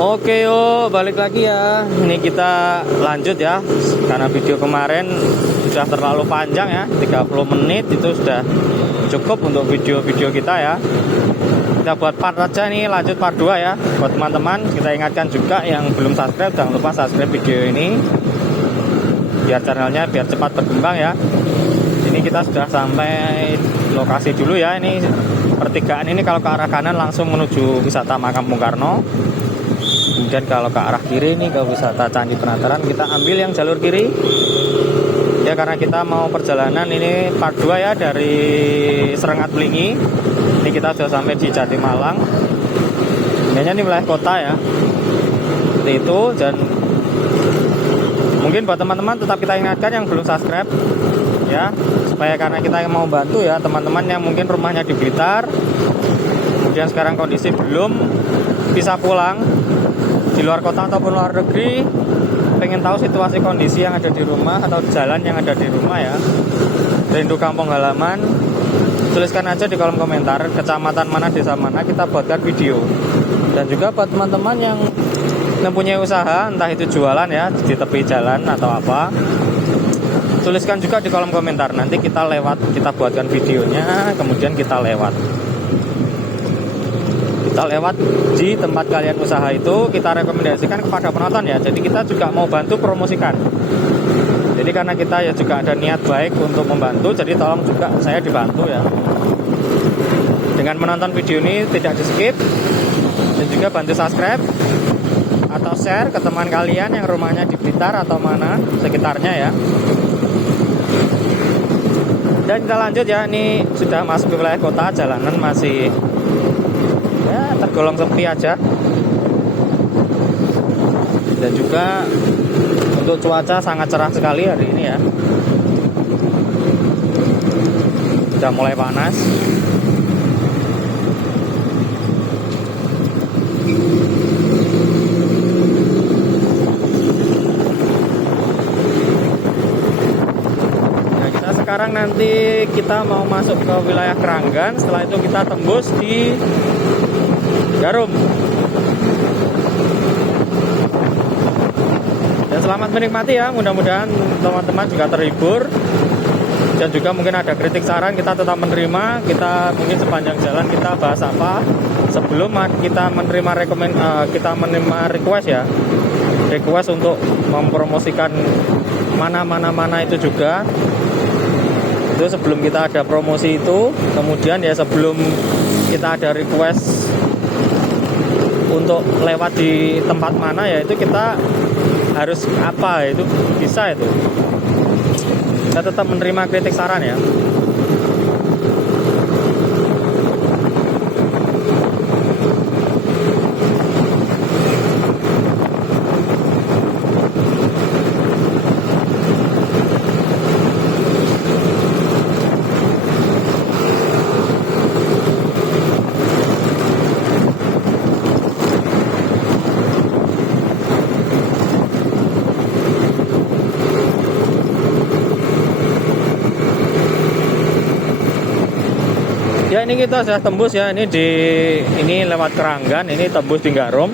Oke yo, balik lagi ya. Ini kita lanjut ya. Karena video kemarin sudah terlalu panjang ya, 30 menit itu sudah cukup untuk video-video kita ya. Kita buat part aja nih, lanjut part 2 ya. Buat teman-teman, kita ingatkan juga yang belum subscribe, jangan lupa subscribe video ini biar channelnya biar cepat berkembang ya. Ini kita sudah sampai lokasi dulu ya. Ini pertigaan ini kalau ke arah kanan langsung menuju wisata Makam Bung Karno. Kemudian kalau ke arah kiri ini ke wisata Candi Penataran, kita ambil yang jalur kiri ya, karena kita mau perjalanan ini part 2 ya, dari Serengat Belingi. Ini kita sudah sampai di Jatimalang. Ini wilayah kota ya, seperti itu. Dan mungkin buat teman-teman tetap kita ingatkan yang belum subscribe ya, supaya karena kita mau bantu ya teman-teman yang mungkin rumahnya di Blitar, kemudian sekarang kondisi belum bisa pulang di luar kota ataupun luar negeri, pengen tahu situasi kondisi yang ada di rumah atau jalan yang ada di rumah ya, rindu kampung halaman, tuliskan aja di kolom komentar kecamatan mana, desa mana, kita buatkan video. Dan juga buat teman-teman yang mempunyai usaha, entah itu jualan ya di tepi jalan atau apa, tuliskan juga di kolom komentar, nanti kita kita buatkan videonya, kemudian kita lewat di tempat kalian usaha itu, kita rekomendasikan kepada penonton ya. Jadi kita juga mau bantu promosikan. Jadi karena kita ya juga ada niat baik untuk membantu, jadi tolong juga saya dibantu ya. Dengan menonton video ini tidak di skip, dan juga bantu subscribe atau share ke teman kalian yang rumahnya di Blitar atau mana sekitarnya ya. Dan kita lanjut ya, ini sudah masuk ke wilayah kota, jalanan masih ya tergolong sepi aja. Dan juga untuk cuaca sangat cerah sekali hari ini ya, sudah mulai panas. Nah, kita sekarang nanti kita mau masuk ke wilayah Keranggan, setelah itu kita tembus di Garum. Dan selamat menikmati ya, mudah-mudahan teman-teman juga terhibur. Dan juga mungkin ada kritik saran, kita tetap menerima. Kita mungkin sepanjang jalan kita bahas apa, sebelum kita menerima request ya, request untuk mempromosikan mana itu juga. Itu sebelum kita ada promosi itu, kemudian ya sebelum kita ada request untuk lewat di tempat mana ya, itu kita harus apa, itu bisa itu. Kita tetap menerima kritik saran ya. Ya, ini kita sudah tembus ya, ini lewat Keranggan, ini tembus di Garum,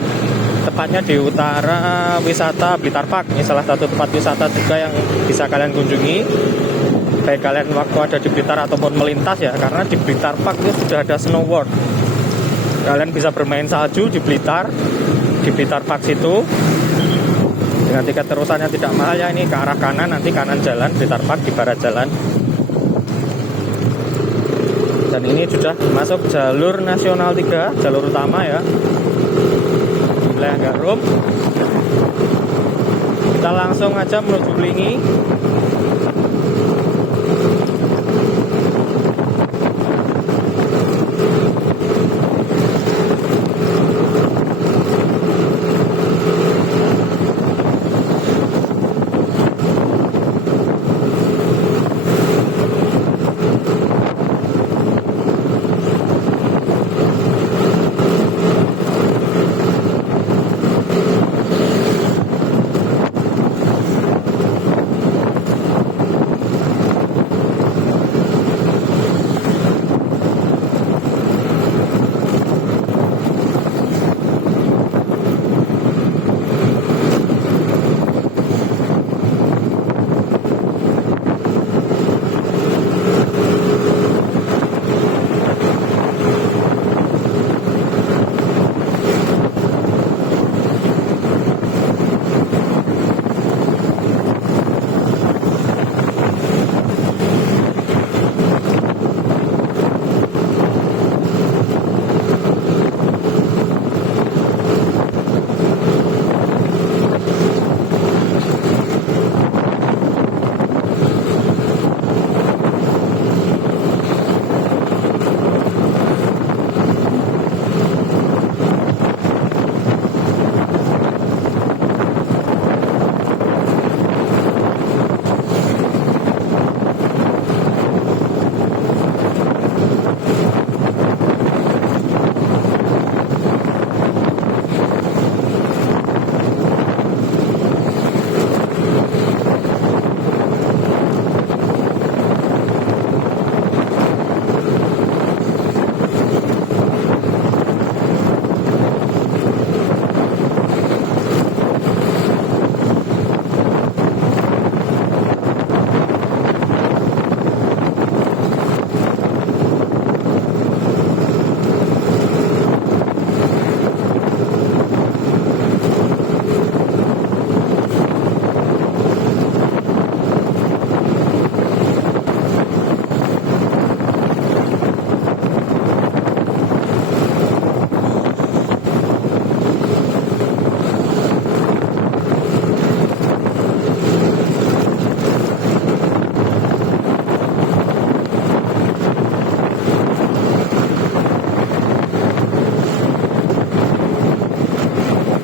tepatnya di utara wisata Blitar Park. Ini salah satu tempat wisata juga yang bisa kalian kunjungi, baik kalian waktu ada di Blitar ataupun melintas ya, karena di Blitar Park itu sudah ada Snow World. Kalian bisa bermain salju di Blitar Park situ dengan tiket terusannya tidak mahal ya. Ini ke arah kanan, nanti kanan jalan Blitar Park di barat jalan. Dan ini sudah masuk jalur nasional 3, jalur utama ya, wilayah Garum. Kita langsung aja menuju Belingi.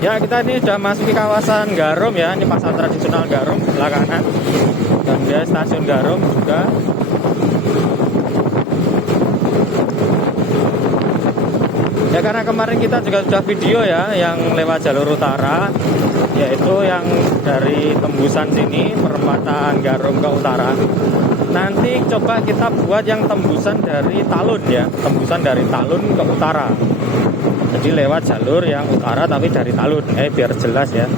Ya, kita ini sudah masuki kawasan Garum ya. Ini pasar tradisional Garum sebelah kanan. Dan dia stasiun Garum juga. Ya, karena kemarin kita juga sudah video ya yang lewat jalur utara, yaitu yang dari tembusan sini perempatan Garum ke utara. Nanti coba kita buat yang tembusan dari Talun ya, tembusan dari Talun ke utara. Jadi lewat jalur yang utara tapi dari Talun, biar jelas ya.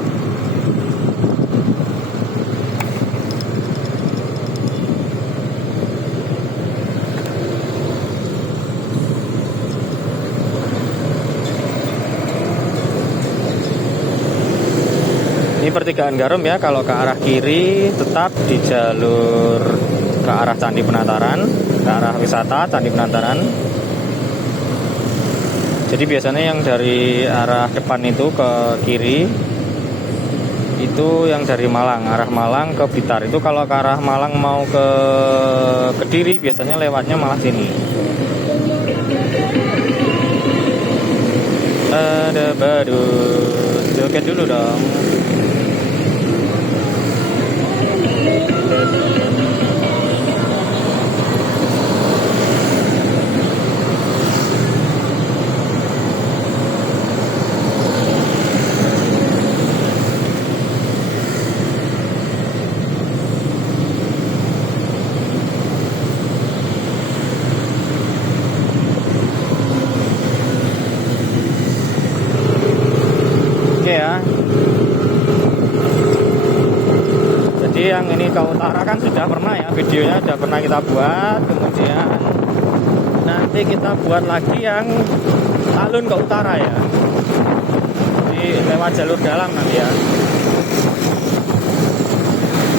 Ini pertigaan Garum ya, kalau ke arah kiri tetap di jalur ke arah Candi Penataran, ke arah wisata Candi Penataran. Jadi biasanya yang dari arah depan itu ke kiri, itu yang dari Malang, arah Malang ke Blitar. Itu kalau ke arah Malang mau ke Kediri biasanya lewatnya malah sini. Ada badut, joget dulu dong. Ya, jadi yang ini ke utara kan sudah pernah ya, videonya sudah pernah kita buat. Kemudian nanti kita buat lagi yang Talun ke utara ya, jadi lewat jalur dalam nanti ya,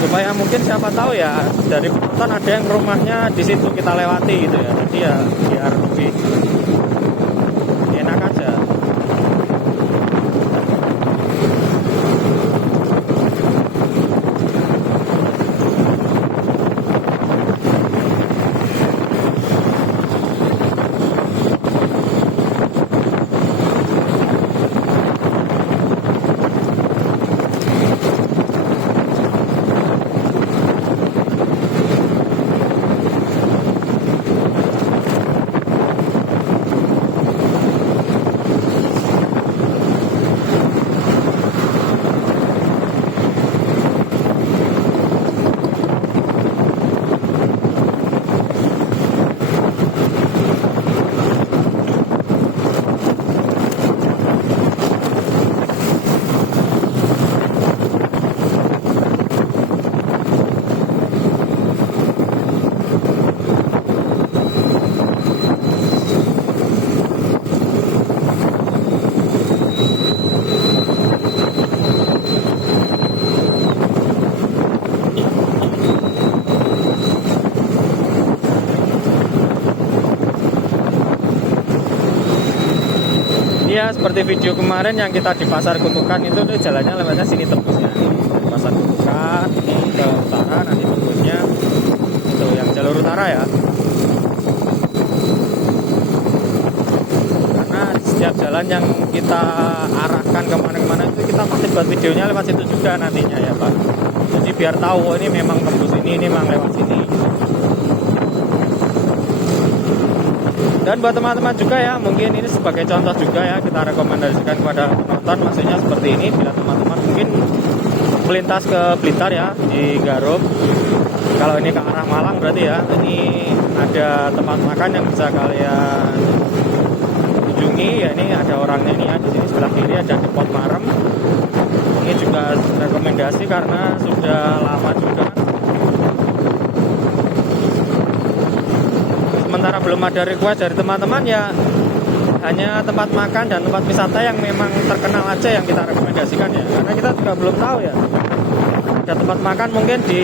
supaya mungkin siapa tahu ya dari penonton ada yang rumahnya di situ kita lewati gitu ya, jadi ya biar lebih enak aja. Ya, seperti video kemarin yang kita di Pasar Kutukan itu jalannya lewatnya sini tembusnya. Dari Pasar Kutukan ini ke utara, nanti tembusnya itu yang jalur utara ya. Karena setiap jalan yang kita arahkan kemana-mana itu kita pasti buat videonya lewat situ juga nantinya ya Pak. Jadi biar tahu oh, ini memang tembus ini memang lewat sini. Dan buat teman-teman juga ya, mungkin ini sebagai contoh juga ya, kita rekomendasikan kepada penonton, maksudnya seperti ini, bila teman-teman mungkin melintas ke Blitar ya, di Garum. Kalau ini ke arah Malang berarti ya, ini ada tempat makan yang bisa kalian kunjungi ya, ini ada orangnya nih ya, di sini sebelah kiri ada Depot Marem. Ini juga rekomendasi karena sudah lama juga. Sementara belum ada request dari teman-teman ya, hanya tempat makan dan tempat wisata yang memang terkenal aja yang kita rekomendasikan ya, karena kita juga belum tahu ya, ada tempat makan mungkin di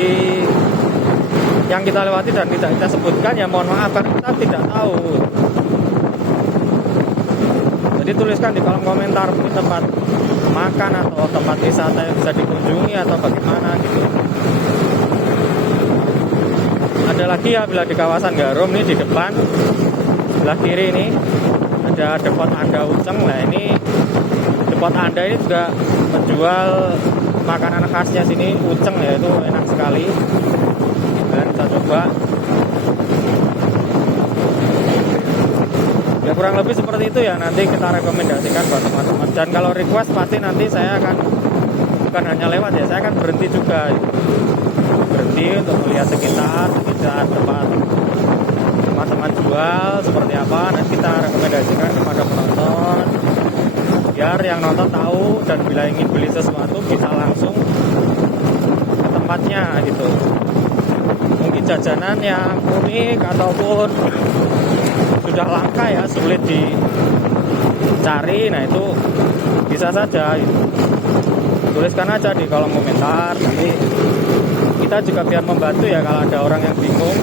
yang kita lewati dan tidak kita sebutkan ya, mohon maaf karena kita tidak tahu. Jadi tuliskan di kolom komentar mungkin tempat makan atau tempat wisata yang bisa dikunjungi atau bagaimana gitu. Ada lagi ya, bila di kawasan Garum nih, di depan sebelah kiri ini ada Depot Anda Uceng. Nah ini spot Anda ini juga menjual makanan khasnya sini, uceng ya, itu enak sekali. Kalian bisa coba. Ya kurang lebih seperti itu ya, nanti kita rekomendasikan buat teman-teman. Dan kalau request pasti nanti saya akan bukan hanya lewat ya, saya akan berhenti juga, berhenti untuk melihat sekitar tempat teman-teman jual seperti apa, dan kita rekomendasikan kepada penonton biar yang nonton tahu, dan bila ingin beli sesuatu bisa langsung ke tempatnya gitu. Mungkin jajanan yang unik ataupun sudah langka ya, sulit dicari, nah itu bisa saja gitu. Tuliskan aja di kolom komentar, nanti kita juga biar membantu ya kalau ada orang yang bingung,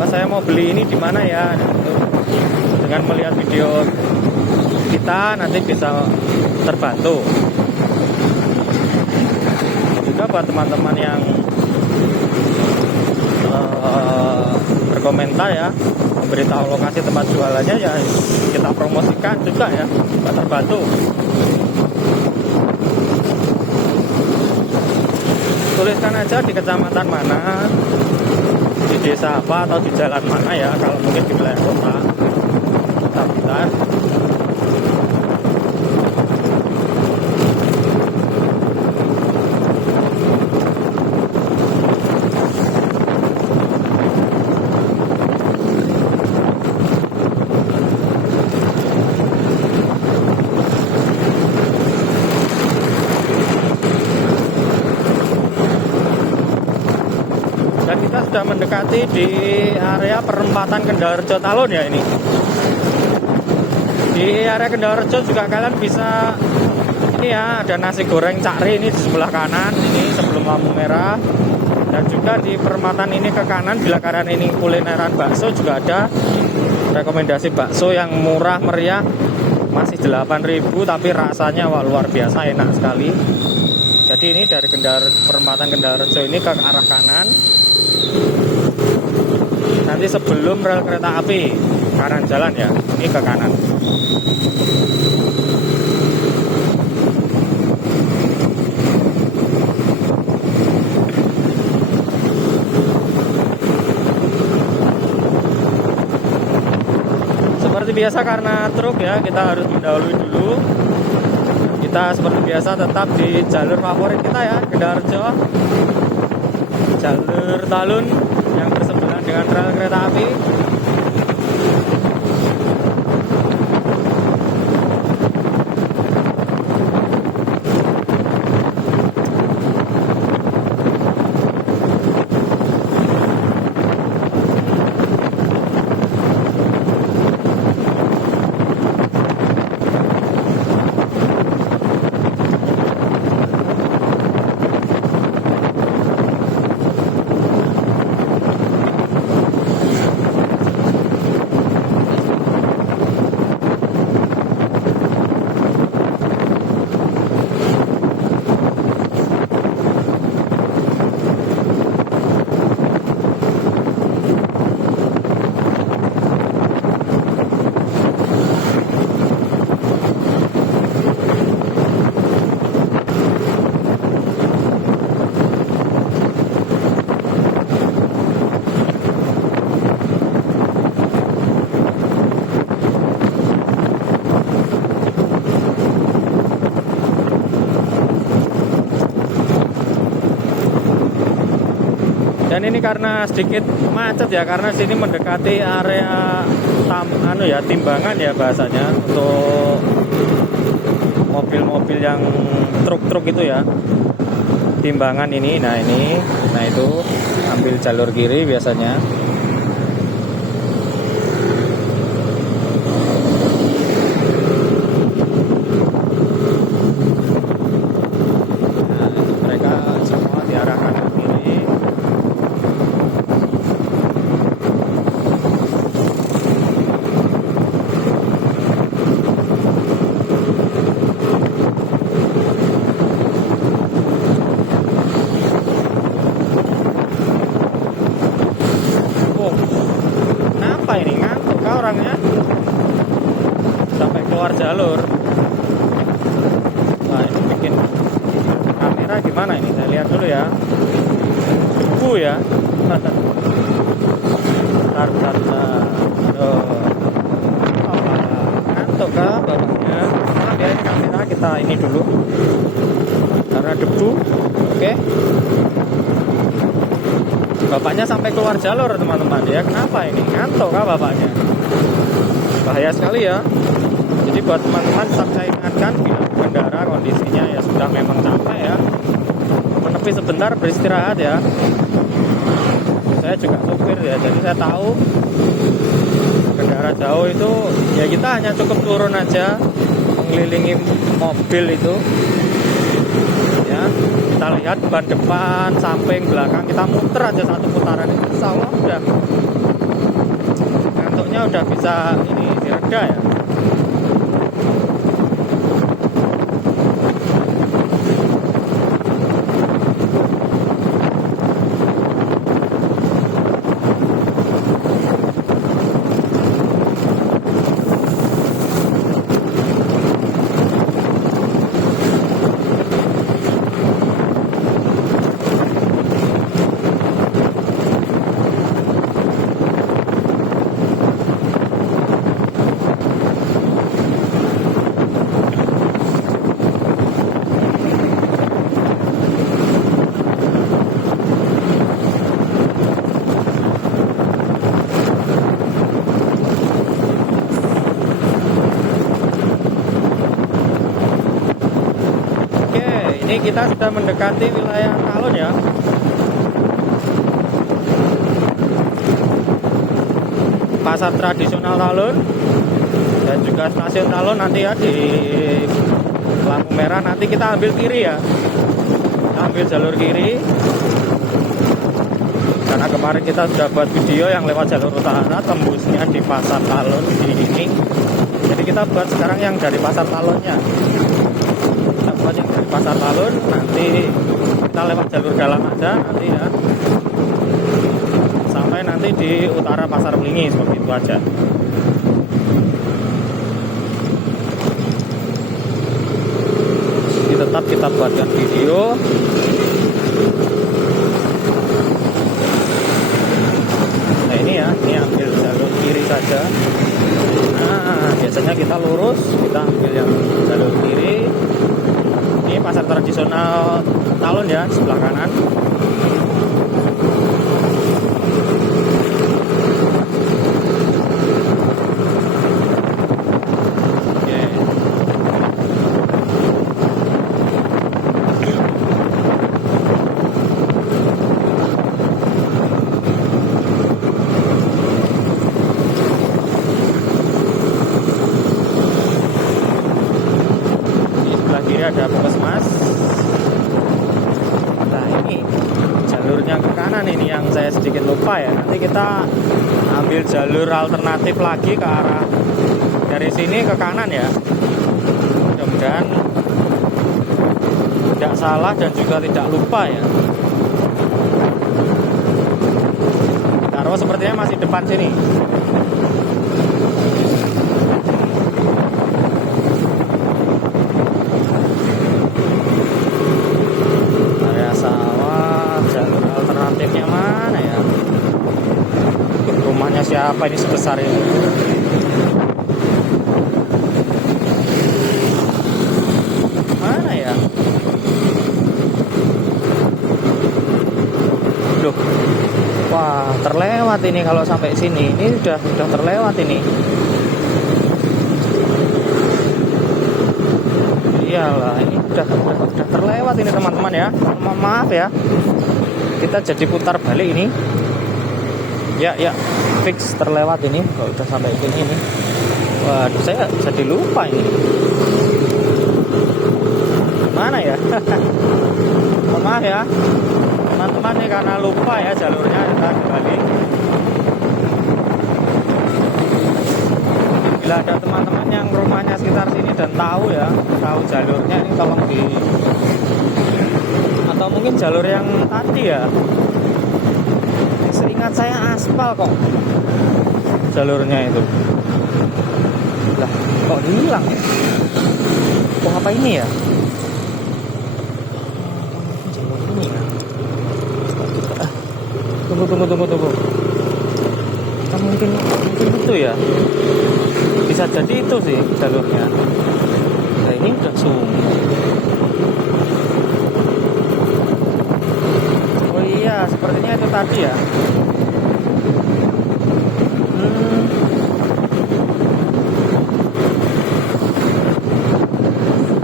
Mas saya mau beli ini di mana ya, nah, itu dengan melihat video kita nanti bisa terbantu. Juga buat teman-teman yang berkomentar ya, memberitahu lokasi tempat jualannya ya, kita promosikan juga ya, bisa terbantu. Tuliskan aja di kecamatan mana, di desa apa, atau di jalan mana ya, kalau mungkin di wilayah kota kita. Dan kita sudah mendekati di area perempatan Kendal-Rejo Talun ya ini. Di area Kendal-Rejo juga kalian bisa, ini ya, ada nasi goreng Cakri ini di sebelah kanan ini sebelum lampu merah. Dan juga di perempatan ini ke kanan, bila kalian ini kulineran bakso, juga ada rekomendasi bakso yang murah meriah, masih 8.000 tapi rasanya wah, luar biasa enak sekali. Jadi ini dari perempatan Kendal-Rejo ini ke arah kanan, nanti sebelum rel kereta api, kanan jalan ya, ini ke kanan. Seperti biasa karena truk ya, kita harus mendahului dulu. Kita seperti biasa tetap di jalur favorit kita ya, Kendal-Rejo, jalur Talun yang bersebelahan dengan rel kereta api. Dan ini karena sedikit macet ya, karena sini mendekati area timbangan ya bahasanya, untuk mobil-mobil yang truk-truk itu ya, timbangan ini. Nah itu ambil jalur kiri biasanya. Nah itu mereka semua diarahkan ke kiri. keluar jalur. Wah, ini bikin kamera gimana ini? Saya lihat dulu ya. Ya. Bentar. Ngantuk kah bapaknya? Ya, ini kamera kita ini dulu. Karena debu. Oke. Bapaknya sampai keluar jalur, teman-teman. Ya, kenapa ini? Ngantuk kah bapaknya? Bahaya sekali ya. Jadi buat teman-teman tetap saya ingatkan, bila pengendara kondisinya ya sudah memang capek ya, menepi sebentar, beristirahat ya. Saya juga supir ya, jadi saya tahu kendaraan jauh itu ya kita hanya cukup turun aja, mengelilingi mobil itu ya. Kita lihat ban depan, samping, belakang, kita muter aja satu putaran itu, insya Allah udah ngantuknya udah bisa ini direda ya. Ini kita sudah mendekati wilayah Talun ya. Pasar tradisional Talun dan juga stasiun Talun nanti ya, di lampu merah nanti kita ambil kiri ya. Kita ambil jalur kiri. Karena kemarin kita sudah buat video yang lewat jalur utara, tembusnya di pasar Talun di ini. Jadi kita buat sekarang yang dari pasar Talunnya. Yang dari pasar Talun, nanti kita lewat jalur dalam aja nanti ya, sampai nanti di utara Pasar Belingi, seperti itu aja. Jadi tetap kita buatkan video. Nah ini ya, ini ambil jalur kiri saja. Nah biasanya kita lurus, kita ambil yang jalur kiri. Ini pasar tradisional Talun ya, sebelah kanan. Oke. Di sebelah kiri ada Puskesmas. Nah ini jalurnya ke kanan, ini yang saya sedikit lupa ya. Nanti kita ambil jalur alternatif lagi ke arah dari sini ke kanan ya. Mudah-mudahan tidak salah dan juga tidak lupa ya. Taruh sepertinya masih depan sini. Alternatifnya mana ya? Rumahnya siapa ini sebesar ini? Mana ya? Loh. Wah, terlewat ini kalau sampai sini. Ini udah terlewat ini. Iyalah, ini udah terlewat ini teman-teman ya. Maaf ya. Kita jadi putar balik ini. Ya, fix terlewat ini. Kalau udah sampai sini ini. Waduh, saya jadi lupa ini. Mana ya? Maaf ya. Teman-teman nih, karena lupa ya jalurnya, kita kembali. Bila ada teman-teman yang rumahnya sekitar sini dan tahu jalurnya, ini tolong di, atau mungkin jalur yang tadi ya. Seingat saya aspal kok jalurnya itu. Lah, Kok hilang ya? Kok apa ini ya? Jalur ini ya. Tunggu. Kita mungkin itu ya. Bisa jadi itu sih jalurnya. Nah ini udah sungai. Oh iya, sepertinya itu tadi ya.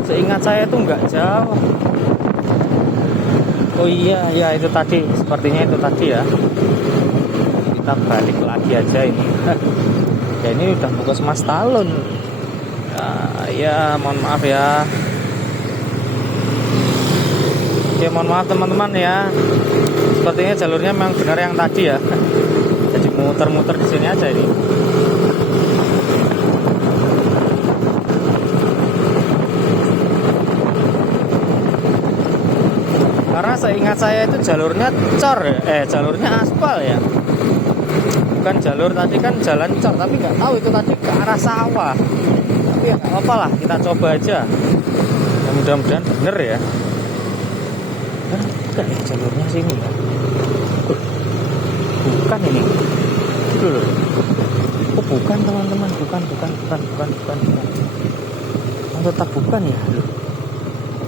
Seingat saya itu nggak jauh. Oh iya, ya itu tadi. Sepertinya itu tadi ya. Kita balik lagi aja ini. Ya ini udah Puskesmas Talun. Ya mohon maaf ya. Oke, mohon maaf teman-teman ya. Sepertinya jalurnya memang benar yang tadi ya. Jadi muter-muter di sini aja ini. Karena seingat saya itu jalurnya jalurnya aspal ya. Bukan jalur tadi kan jalan cor, tapi nggak tahu itu tadi ke arah sawah. Tapi ya nggak apa-apa lah, kita coba aja. Ya, mudah-mudahan bener ya. Bukan ya jalurnya sini ya. Bukan ini. Loh. Oh bukan teman-teman, bukan. Oh, tetap bukan ya.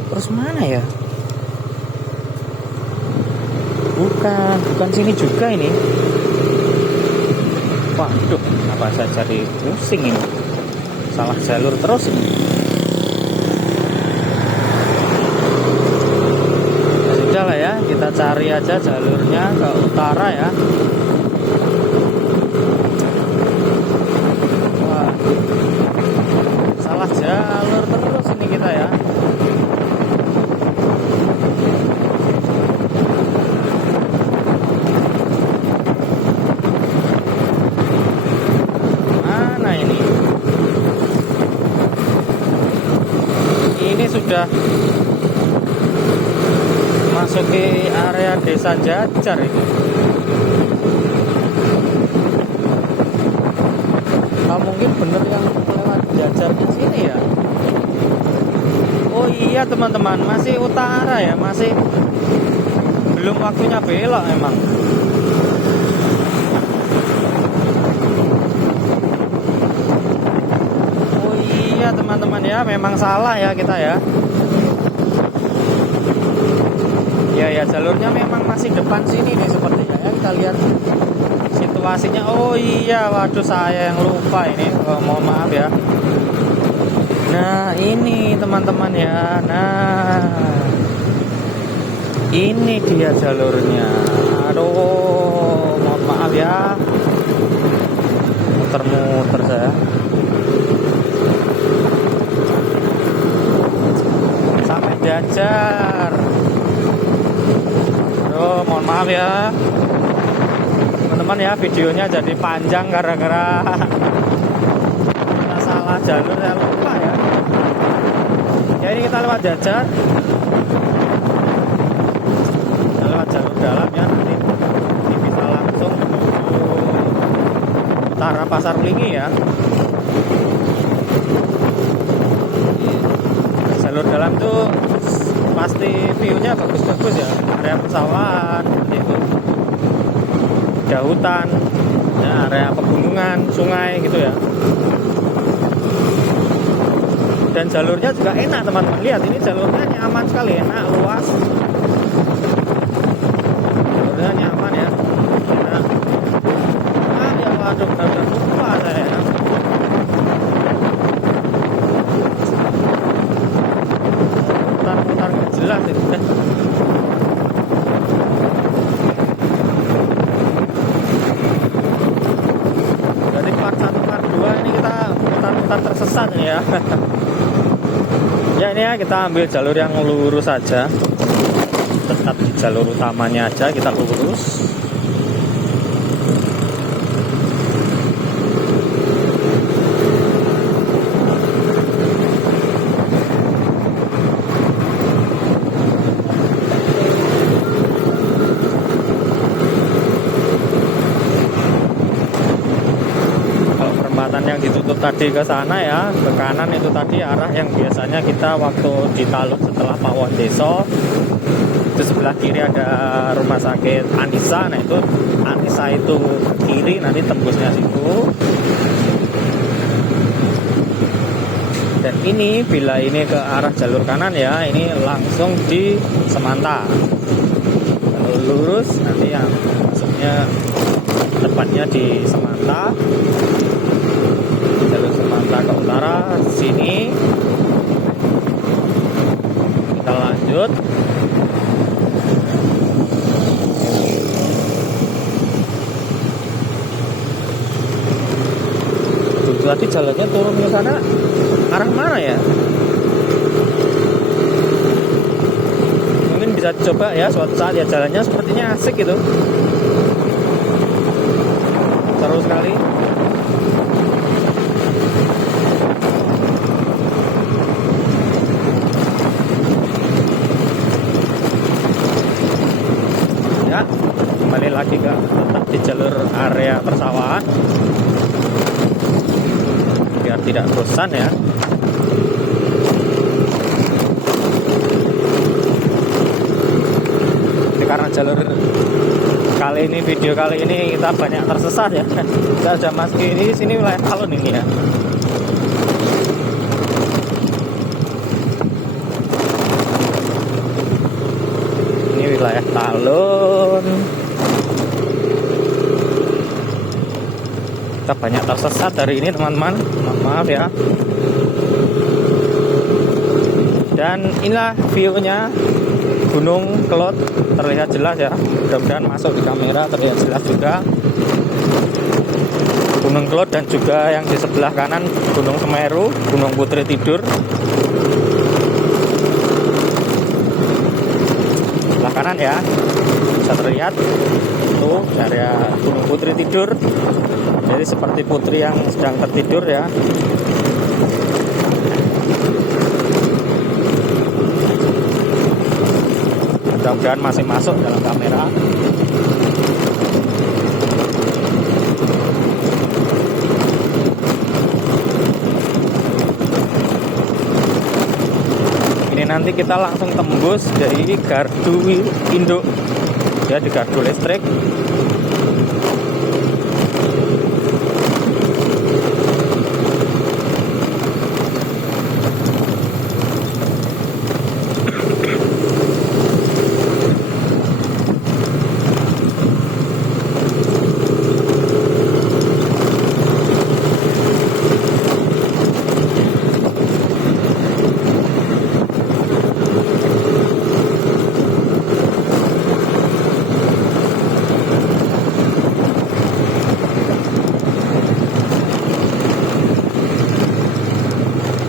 Terus mana ya? Bukan sini juga ini. Waduh, apa saya cari pusing ini? Salah jalur terus ini. Ya sudah lah ya, kita cari aja jalurnya ke utara ya. Wah, salah jalur terus ini kita ya. Sudah masuk ke area desa Jajar ini. Mungkin bener yang lewat Jajar di sini ya. Oh iya teman-teman, masih utara ya, masih belum waktunya belok emang. Teman-teman ya, memang salah ya kita ya. Ya jalurnya memang masih depan sini nih sepertinya ya. Kita lihat situasinya. Oh iya, waduh saya yang lupa ini. Oh, mohon maaf ya. Nah ini teman-teman ya. Nah ini dia jalurnya. Aduh, mohon maaf ya. Muter-muter saya. Jajar. Aduh, mohon maaf ya teman-teman ya, videonya jadi panjang gara-gara kita salah jalur, saya lupa ya. Ya ini kita lewat Jajar. Kita lewat jalur dalam ya, nanti bisa langsung ke utara Pasar Plingi ya. Jalur dalam tuh pasti view-nya bagus-bagus ya, area persawahan seperti itu, ada hutan ya, area pegunungan, sungai gitu ya. Dan jalurnya juga enak teman-teman, lihat ini jalurnya nyaman sekali, enak, luas, jalurnya nyaman ya, enak. Ya waduh, udah lupa saya ya. Putar jelas itu. Jadi part 1 part 2 ini kita putar tersesat nih ya. Ya ini ya, kita ambil jalur yang lurus saja. Tetap di jalur utamanya aja kita lurus. yang ditutup ditutup tadi ke sana ya, ke kanan itu tadi arah yang biasanya kita waktu di Talun setelah Pawon Deso. Itu sebelah kiri ada rumah sakit Anissa. Nah itu Anissa itu kiri, nanti tembusnya situ. Dan ini bila ini ke arah jalur kanan ya, ini langsung di Semanta. Kalau lurus nanti yang masuknya tepatnya di Semanta, jalur Semanta ke utara sini. Kita lanjut. Tadi jalannya turun ke sana arah mana ya? Mungkin bisa coba ya suatu saat ya, jalannya sepertinya asik gitu, seru sekali. Ya, kembali lagi ke tetap di jalur area persawahan biar tidak bosan ya. Ini karena jalur kali ini, video kali ini kita banyak tersesat ya. Kita sudah masuk ini, sini wilayah Talun ini ya. Ini wilayah Talun. Kita banyak tersesat dari ini teman-teman, maaf ya. Dan inilah view-nya Gunung Kelot, terlihat jelas ya. Mudah-mudahan masuk di kamera terlihat jelas juga Gunung Kelot, dan juga yang di sebelah kanan Gunung Semeru, Gunung Putri Tidur. Sebelah kanan ya, bisa terlihat tuh area Gunung Putri Tidur. Jadi seperti putri yang sedang tertidur ya. Mudah-mudahan masih masuk dalam kamera. Ini nanti kita langsung tembus dari gardu induk ya, di gardu listrik.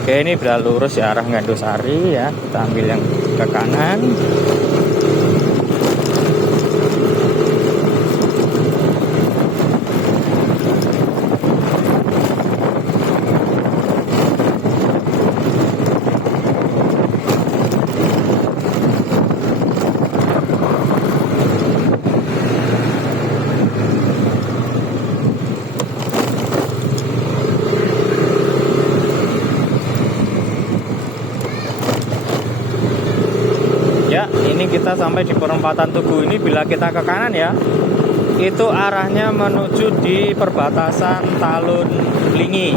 Oke, ini belah lurus ya arah Gandusari ya. Kita ambil yang ke kanan. Ya, ini kita sampai di perempatan Tugu ini. Bila kita ke kanan ya, itu arahnya menuju di perbatasan Talun Lingi.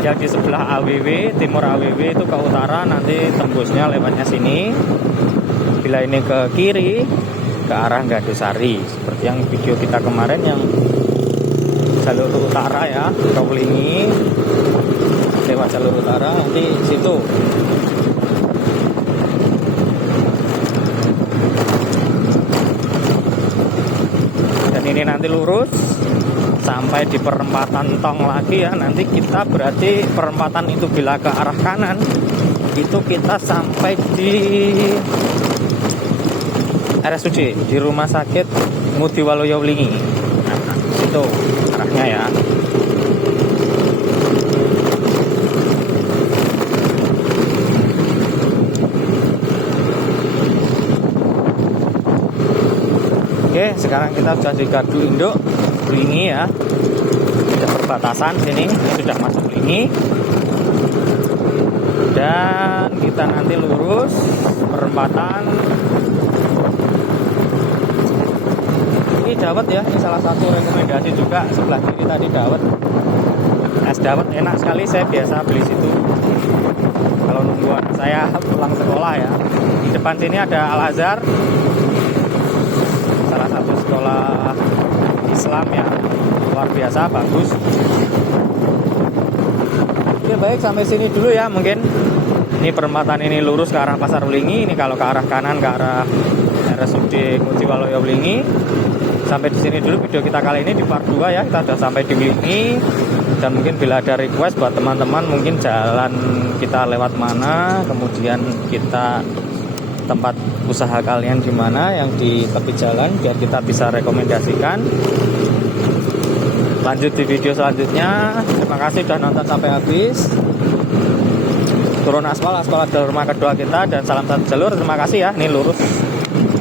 Yang di sebelah AWW, timur AWW itu ke utara, nanti tembusnya lewatnya sini. Bila ini ke kiri, ke arah Gandusari. Seperti yang video kita kemarin yang jalur utara ya, ke Lingi, lewat jalur utara, nanti situ. Ini nanti lurus sampai di perempatan Tong lagi ya. Nanti kita berarti perempatan itu bila ke arah kanan itu kita sampai di RSUD, di Rumah Sakit Mudiwaloyo Wlingi. Nah, itu arahnya ya. Oke, sekarang kita sudah di gardu induk Wlingi ya. Ada perbatasan sini, ini sudah masuk Wlingi. Dan kita nanti lurus perempatan. Ini dawet ya, ini salah satu rekomendasi juga. Sebelah kiri tadi dawet, es dawet enak sekali, saya biasa beli situ kalau nunggu anak saya pulang sekolah ya. Di depan sini ada Al Azhar, salah satu sekolah Islam ya, luar biasa bagus. Oke baik, sampai sini dulu ya mungkin. Ini perempatan ini lurus ke arah Pasar Wlingi. Ini kalau ke arah kanan ke arah RSUD Ngudi Wlingi. Sampai di sini dulu video kita kali ini di part 2 ya. Kita sudah sampai di Wlingi. Dan mungkin bila ada request buat teman-teman, mungkin jalan kita lewat mana, kemudian kita tempat usaha kalian di mana yang di tepi jalan, biar kita bisa rekomendasikan. Lanjut di video selanjutnya. Terima kasih sudah nonton sampai habis. Turun aspal adalah rumah kedua kita, dan salam satu jalur. Terima kasih ya, ini lurus.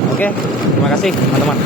Oke, terima kasih teman-teman.